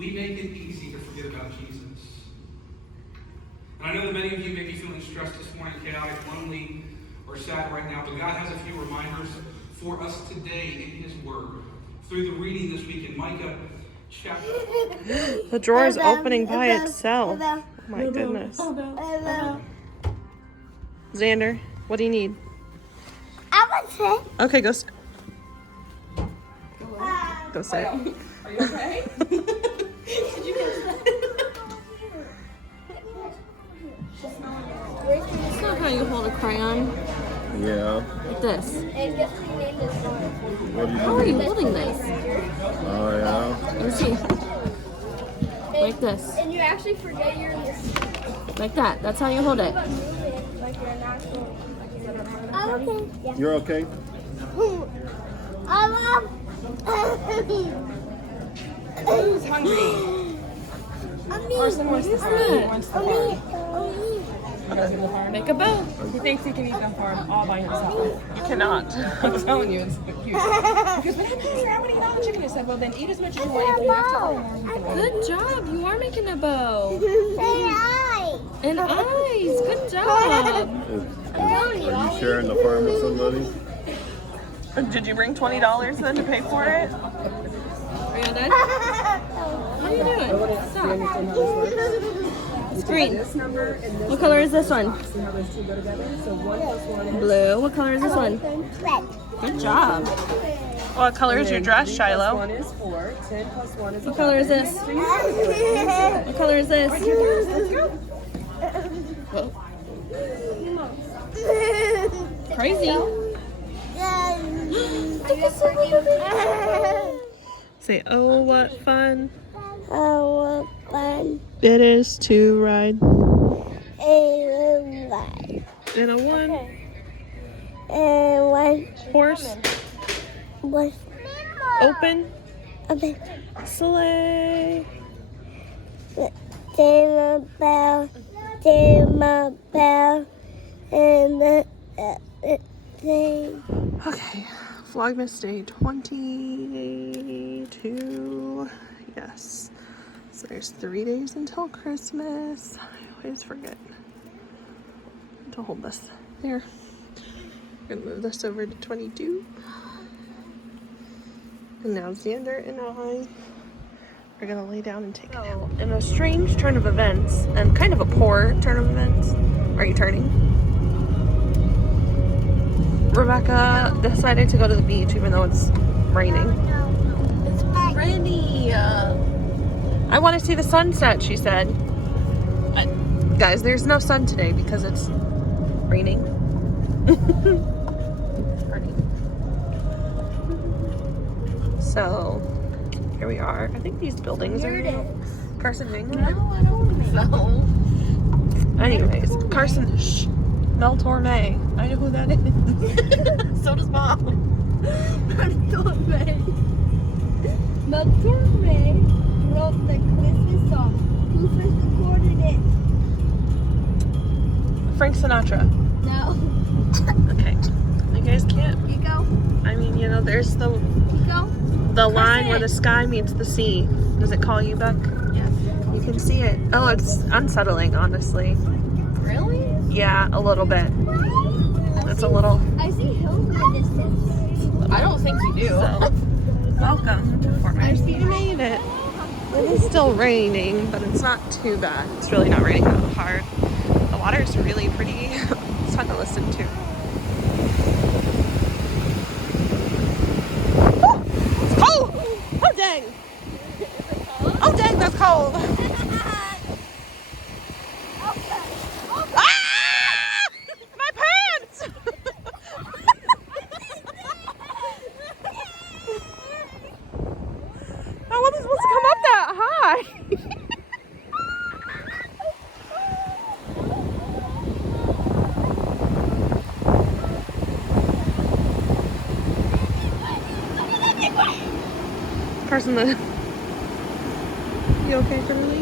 we make it easy to forget about Jesus. And I know that many of you may be feeling stressed this morning, chaotic, lonely, or sad right now, but God has a few reminders for us today in His Word. Through the reading this week in Micah chapter. The drawer is opening by itself. Oh my goodness. Xander, what do you need? I want to. Okay, go sit. Go sit. Are you okay? Did you catch that? That's not how you hold a crayon. Yeah. Like this. What do you How are you holding this? Oh, yeah. Let me see. Like this. And you actually forget you're in this. Like that. That's how you hold it. Like you're an actual. Okay. Yeah. You're okay? Who's hungry? Carson wants to farm. He wants to farm. He goes to the farm. Make a bow. He thinks he can eat the farm all by himself. You cannot. I'm telling you, it's cute. He goes, but I'm hungry. I want to eat all the chicken. I said, well, then eat as much as you want. If you have to eat more, Good job. You are making a bow. Say And eyes. Good job. Are you sharing the farm with somebody? Did you bring $20 then to pay for it? Are you done? What are you doing? Stop. It's green. What color is this one? Blue. What color is this one? Red. Good job. What color is your dress, Shiloh? 1 is 4. 10 plus 1 is What color is this? What color is this? Whoa. Crazy. Say, oh, what fun Oh, what fun it is to ride it was. in a one And one horse was open open. sleigh. Jingle bell, and the thing. Okay, Vlogmas Day 22. Yes. So there's 3 days until Christmas. I always forget to hold this. There. I'm gonna move this over to 22. And now Xander and I are gonna lay down and take a nap. In a strange turn of events, and kind of a poor turn of events. Are you turning? Rebecca decided to go to the beach even though it's raining. It's pretty. I want to see the sunset, she said. Guys, there's no sun today because it's raining. It's pretty. So, here we are. I think these buildings are Carson Wingwood. No, I don't know. Anyways, Carson, shh. Mel Torme. I know who that is. So does Mom. Mel Torme wrote the Christmas song. Who first recorded it? Frank Sinatra. No. Okay. You guys can't. You go. I mean, you know, there's You go. the line where the sky meets the sea. Does it call you back? Yes. You can see it. Oh, it's unsettling, honestly. Really? Yeah, a little bit. It's a little. I see hills in the distance. I don't think you do. So, welcome to Fort Myers. We made it. It is still raining, but it's not too bad. It's really not raining that hard. The water is really pretty. It's fun to listen to. Oh, it's cold! Oh dang! Oh dang, that's cold! Ah! My pants! I wasn't supposed to come up that high. Carson, you okay, Kimberly?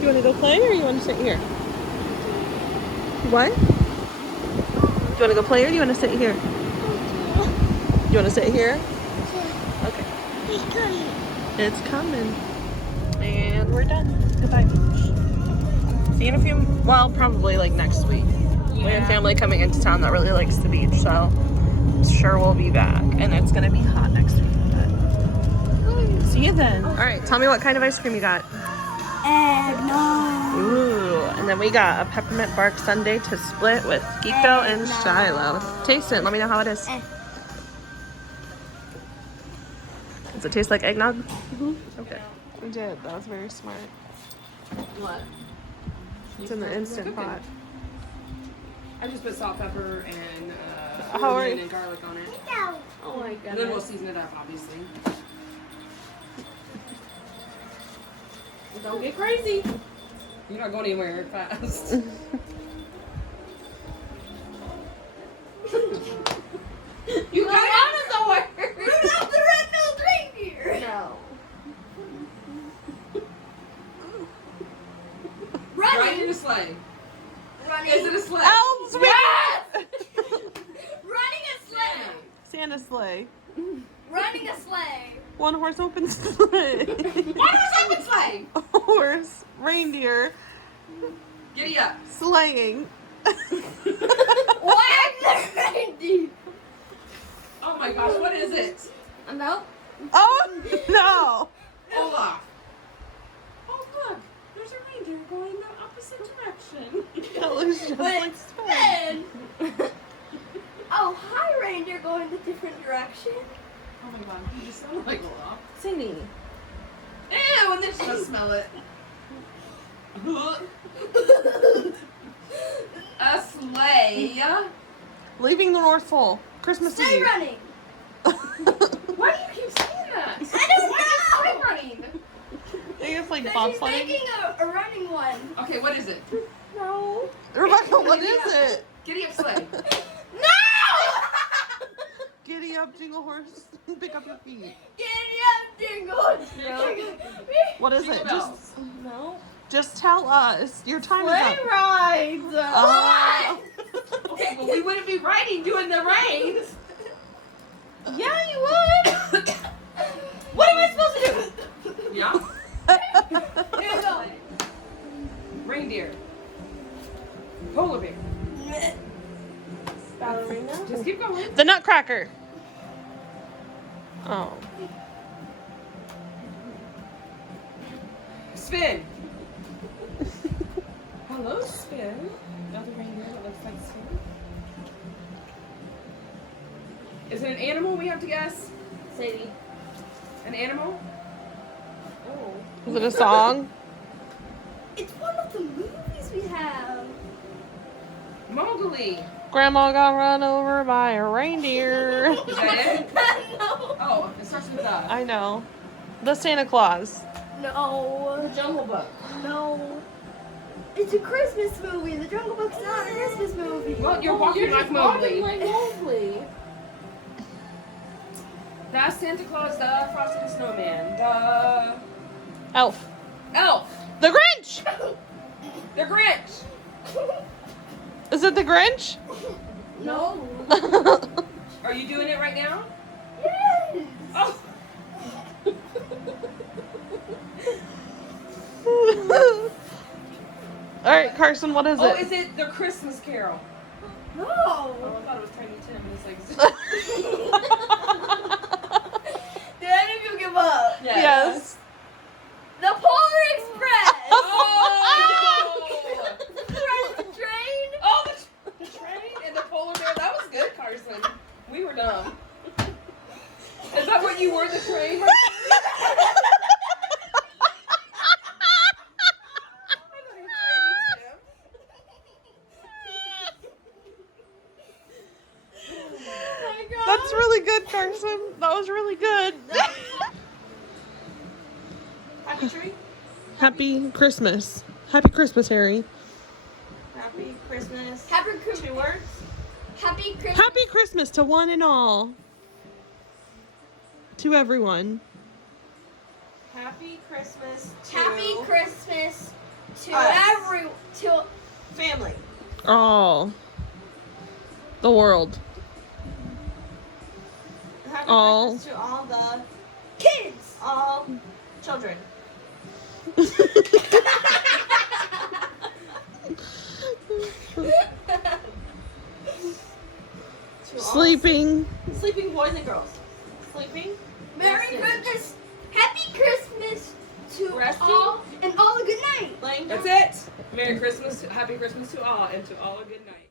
You want to go play or you want to sit here? What? Do you want to go play or do you want to sit here? You want to sit here? Okay. He's coming. It's coming. And we're done. Goodbye. See you in a few, well, probably like next week. We have family coming into town that really likes the beach, so sure we'll be back. And it's gonna be hot next week. But see you then. All right, tell me what kind of ice cream you got. Eggnog. Ooh, and then we got a peppermint bark sundae to split with Geeko and Shiloh. Taste it. Let me know how it is. Does it taste like eggnog? Okay. We did. That was very smart. What? It's in the instant pot. I just put salt, pepper, and How are you? onion and garlic on it. Oh my And then we'll season it up, obviously. Don't get crazy. You're not going anywhere fast. You got out of somewhere. Rudolph the red-nosed reindeer. No. Riding a sleigh. Running. Is it a sleigh? Elves! Yes! Running a sleigh. Santa sleigh. Running a sleigh. One horse open sleigh. One horse open sleigh. Horse, reindeer, Giddy up. sleighing. Wag the reindeer. Oh my gosh, what is it? No. Oh no! Hold off. Oh look, there's a reindeer going the opposite direction. That looks just like Sven. Then. Oh, hi, reindeer going the different direction. Oh my god, you just sound like Olaf. Cindy. Ew, and then she just smell it. A sleigh. Leaving the North Pole. Christmas Sleigh Eve. running. Why do you keep saying that? I don't Why is know. sleigh running? I think it's like She's bobsledding. making a running one. Okay, what is it? No. Rebecca, what is it? Giddy up sleigh. No! Giddy up, jingle horse. Pick up your feet. Giddy up, jingle. What is Jingle it? bells. Just tell us. Your time is up. Sleigh rides. Okay, well we wouldn't be riding doing the reins. Yeah, you would. What am I supposed to do? Yeah. Here we go. Reindeer. Polar bear. Ballerina. Just keep going. The Nutcracker. Oh. Spin. Hello, Spin. Another reindeer that looks like Spin. Is it an animal we have to guess? Sadie. An animal? Oh. Is it a song? It's one of the movies we have. Mowgli. Grandma got run over by a reindeer. Is that it? No. Oh, it starts with the. I know. The Santa Claus. No. Jungle Book. No. It's a Christmas movie. The Jungle Book's not a Christmas movie. Well, you're walking like Mowgli. Mowgli. The Santa Claus, the Frosty the Snowman, the Elf. Elf, The Grinch! the Grinch. Is it the Grinch? No. Are you doing it right now? Yes. Oh. All right, Carson, what is Oh, it? is it the Christmas Carol? No. Oh, I thought it was Tiny Tim. It's like. Did any of you give up? Yes. The Polar Express. Oh! The train. Oh, the train and the polar bear. That was good, Carson. We were dumb. Is that what you were, the train? That's really good, Carson. That was really good. Happy tree? Happy Christmas. Happy Christmas, Harry. Happy Christmas. Happy Christmas. 2 words? Happy Christmas. Happy Christmas to one and all. To everyone. Happy Christmas to Happy Christmas to Us. to family. All. The world. Happy All. Christmas to all the kids. all children. Sleeping. Sleeping boys and girls. Sleeping. Merry Christmas. Happy Christmas to Resting. all, and all a good night. Laying That's down. it. Merry Christmas. Happy Christmas to all, and to all a good night.